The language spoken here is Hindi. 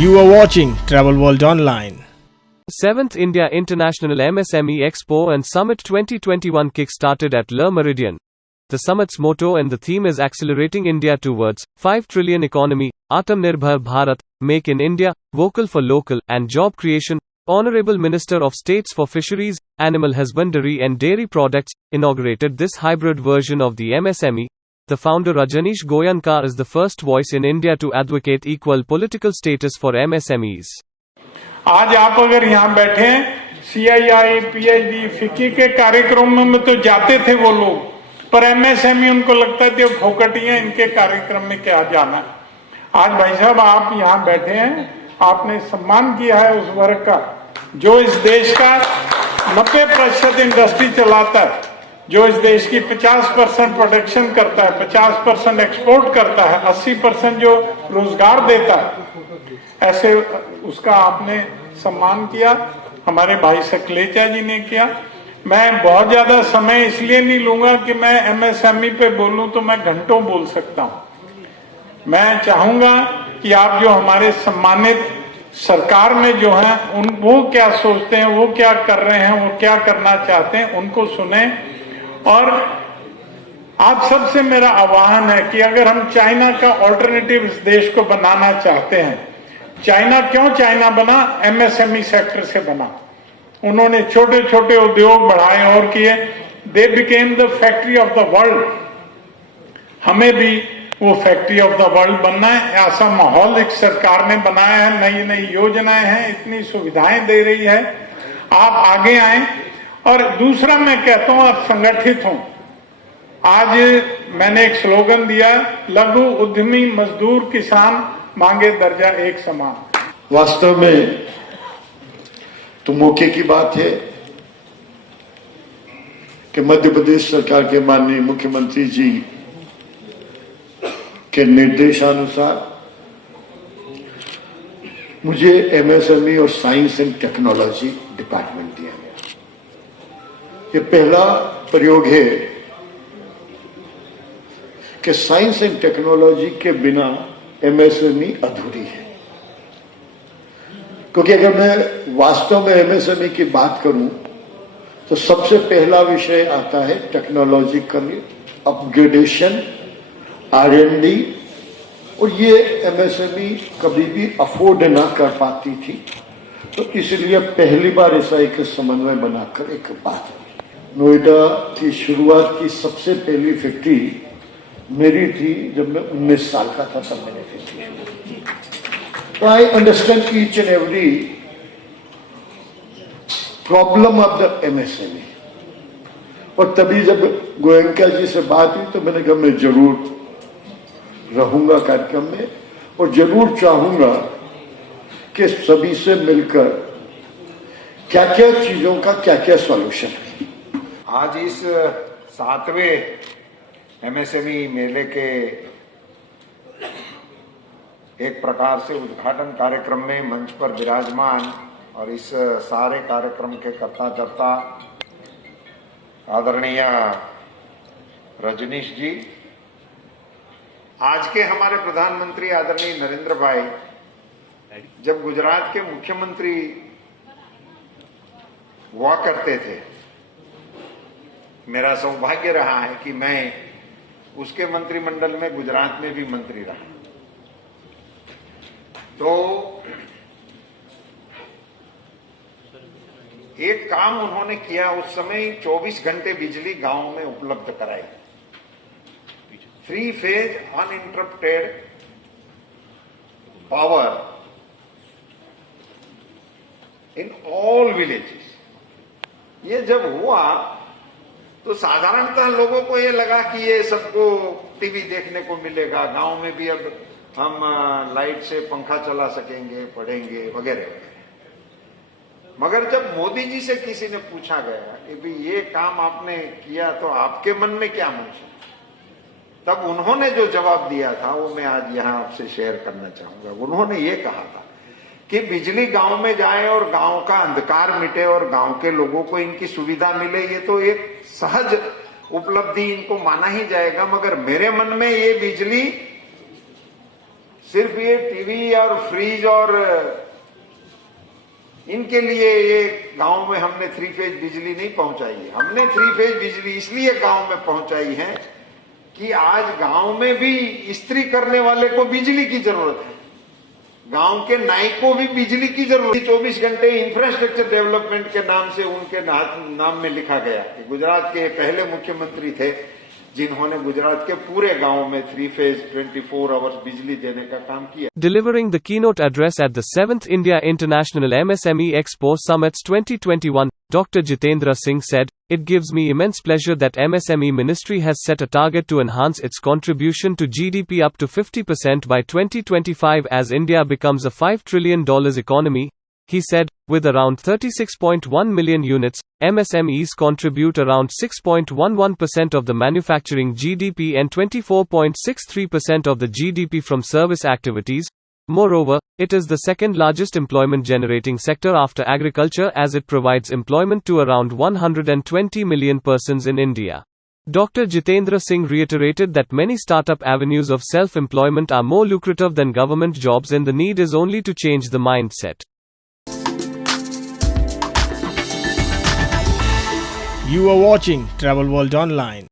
You are watching Travel World Online. 7th India International MSME Expo and Summit 2021 kick-started at Le Méridien. The summit's motto and the theme is Accelerating India Towards 5 Trillion Economy, Atmanirbhar Bharat, Make in India, Vocal for Local, and Job Creation. Honorable Minister of States for Fisheries, Animal Husbandry and Dairy Products, inaugurated this hybrid version of the MSME. The founder Rajneesh Goyankar is the first voice in India to advocate equal political status for MSMEs. आज आप अगर यहाँ बैठे हैं CII, PhD, फिक्की के कार्यक्रमों में तो जाते थे वो लोग, पर MSME उनको लगता है कि फोकटियां इनके कार्यक्रम में क्या जाना। आज भाई साहब आप यहाँ बैठे हैं, आपने सम्मान किया है उस वर्ग का जो इस देश का 90% इंडस्ट्री चलाता है, जो इस देश की 50% प्रोडक्शन करता है, 50% एक्सपोर्ट करता है, 80% जो रोजगार देता है, ऐसे उसका आपने सम्मान किया। हमारे भाई सकलेचा जी ने किया। मैं बहुत ज्यादा समय इसलिए नहीं लूंगा कि मैं MSME पे बोलूं तो मैं घंटों बोल सकता हूं। मैं चाहूंगा कि आप जो हमारे सम्मानित सरकार में जो हैं वो क्या सोचते हैं, वो क्या कर रहे हैं, वो क्या करना चाहते हैं, उनको सुने। और आप सबसे मेरा आह्वान है कि अगर हम चाइना का ऑल्टरनेटिव इस देश को बनाना चाहते हैं, चाइना क्यों चाइना बना? MSME सेक्टर से बना। उन्होंने छोटे छोटे उद्योग बढ़ाए और किए। They became the factory of the world. हमें भी वो फैक्ट्री ऑफ द वर्ल्ड बनना है। ऐसा माहौल एक सरकार ने बनाया है, नई नई योजनाएं हैं, इतनी सुविधाएं दे रही है। आप आगे आए। और दूसरा मैं कहता हूं, आप संगठित हों। आज मैंने एक स्लोगन दिया, लघु उद्यमी मजदूर किसान मांगे दर्जा एक समान। वास्तव में तो मौके की बात है कि मध्य प्रदेश सरकार के माननीय मुख्यमंत्री जी के निर्देशानुसार मुझे MSME और साइंस एंड टेक्नोलॉजी डिपार्टमेंट दिया गया। ये पहला प्रयोग है कि साइंस एंड टेक्नोलॉजी के बिना MSME अधूरी है। क्योंकि अगर मैं वास्तव में MSME की बात करूं तो सबसे पहला विषय आता है टेक्नोलॉजिकल अपग्रेडेशन, R&D, और ये MSME कभी भी अफोर्ड ना कर पाती थी। तो इसलिए पहली बार ऐसा एक समन्वय बनाकर एक बात, नोएडा की शुरुआत की सबसे पहली फैक्ट्री मेरी थी जब मैं 19 साल का था, तब मैंने फैक्ट्री शुरू की। I understand each and every problem of the MSME। और तभी जब गोयंका जी से बात हुई तो मैंने कहा मैं जरूर रहूंगा कार्यक्रम में और जरूर चाहूंगा कि सभी से मिलकर क्या क्या चीजों का क्या क्या सॉल्यूशन है। आज इस 7वें MSME मेले के एक प्रकार से उद्घाटन कार्यक्रम में मंच पर विराजमान और इस सारे कार्यक्रम के कर्ता धर्ता आदरणीय रजनीश जी, आज के हमारे प्रधानमंत्री आदरणीय नरेंद्र भाई जब गुजरात के मुख्यमंत्री हुआ करते थे, मेरा सौभाग्य रहा है कि मैं उसके मंत्रिमंडल में गुजरात में भी मंत्री रहा। तो एक काम उन्होंने किया, उस समय 24 घंटे बिजली गांव में उपलब्ध कराई, 3 phase uninterrupted power in all villages. ये जब हुआ तो साधारणतः लोगों को ये लगा कि ये सबको टीवी देखने को मिलेगा, गांव में भी अब हम लाइट से पंखा चला सकेंगे, पढ़ेंगे वगैरह वगैरह। मगर जब मोदी जी से किसी ने पूछा गया कि भाई ये काम आपने किया तो आपके मन में क्या मूझा, तब उन्होंने जो जवाब दिया था वो मैं आज यहाँ आपसे शेयर करना चाहूंगा। उन्होंने ये कहा था कि बिजली गांव में जाए और गांव का अंधकार मिटे और गांव के लोगों को इनकी सुविधा मिले, ये तो एक सहज उपलब्धि इनको माना ही जाएगा। मगर मेरे मन में ये बिजली सिर्फ ये टीवी और फ्रिज और इनके लिए ये गांव में हमने 3 फेज बिजली नहीं पहुंचाई है। हमने 3 फेज बिजली इसलिए गांव में पहुंचाई है कि आज गांव में भी इस्त्री करने वाले को बिजली की जरूरत है, गांव के नाई को भी बिजली की जरूरत है। 24 घंटे इंफ्रास्ट्रक्चर डेवलपमेंट के नाम से उनके नाम में लिखा गया कि गुजरात के पहले मुख्यमंत्री थे जिन्होंने गुजरात के पूरे गांव में 3 फेज 24 आवर्स बिजली देने का काम किया। Delivering the keynote address at the 7th India International MSME Expo Summits 2021, Dr. Jitendra Singh said, "It gives me immense pleasure that MSME Ministry has set a target to enhance its contribution to GDP up to 50% by 2025 as India becomes a $5 trillion economy." He said, with around 36.1 million units, MSMEs contribute around 6.11% of the manufacturing GDP and 24.63% of the GDP from service activities. Moreover, it is the second largest employment generating sector after agriculture as it provides employment to around 120 million persons in India. Dr. Jitendra Singh reiterated that many startup avenues of self-employment are more lucrative than government jobs and the need is only to change the mindset. You are watching Travel World Online.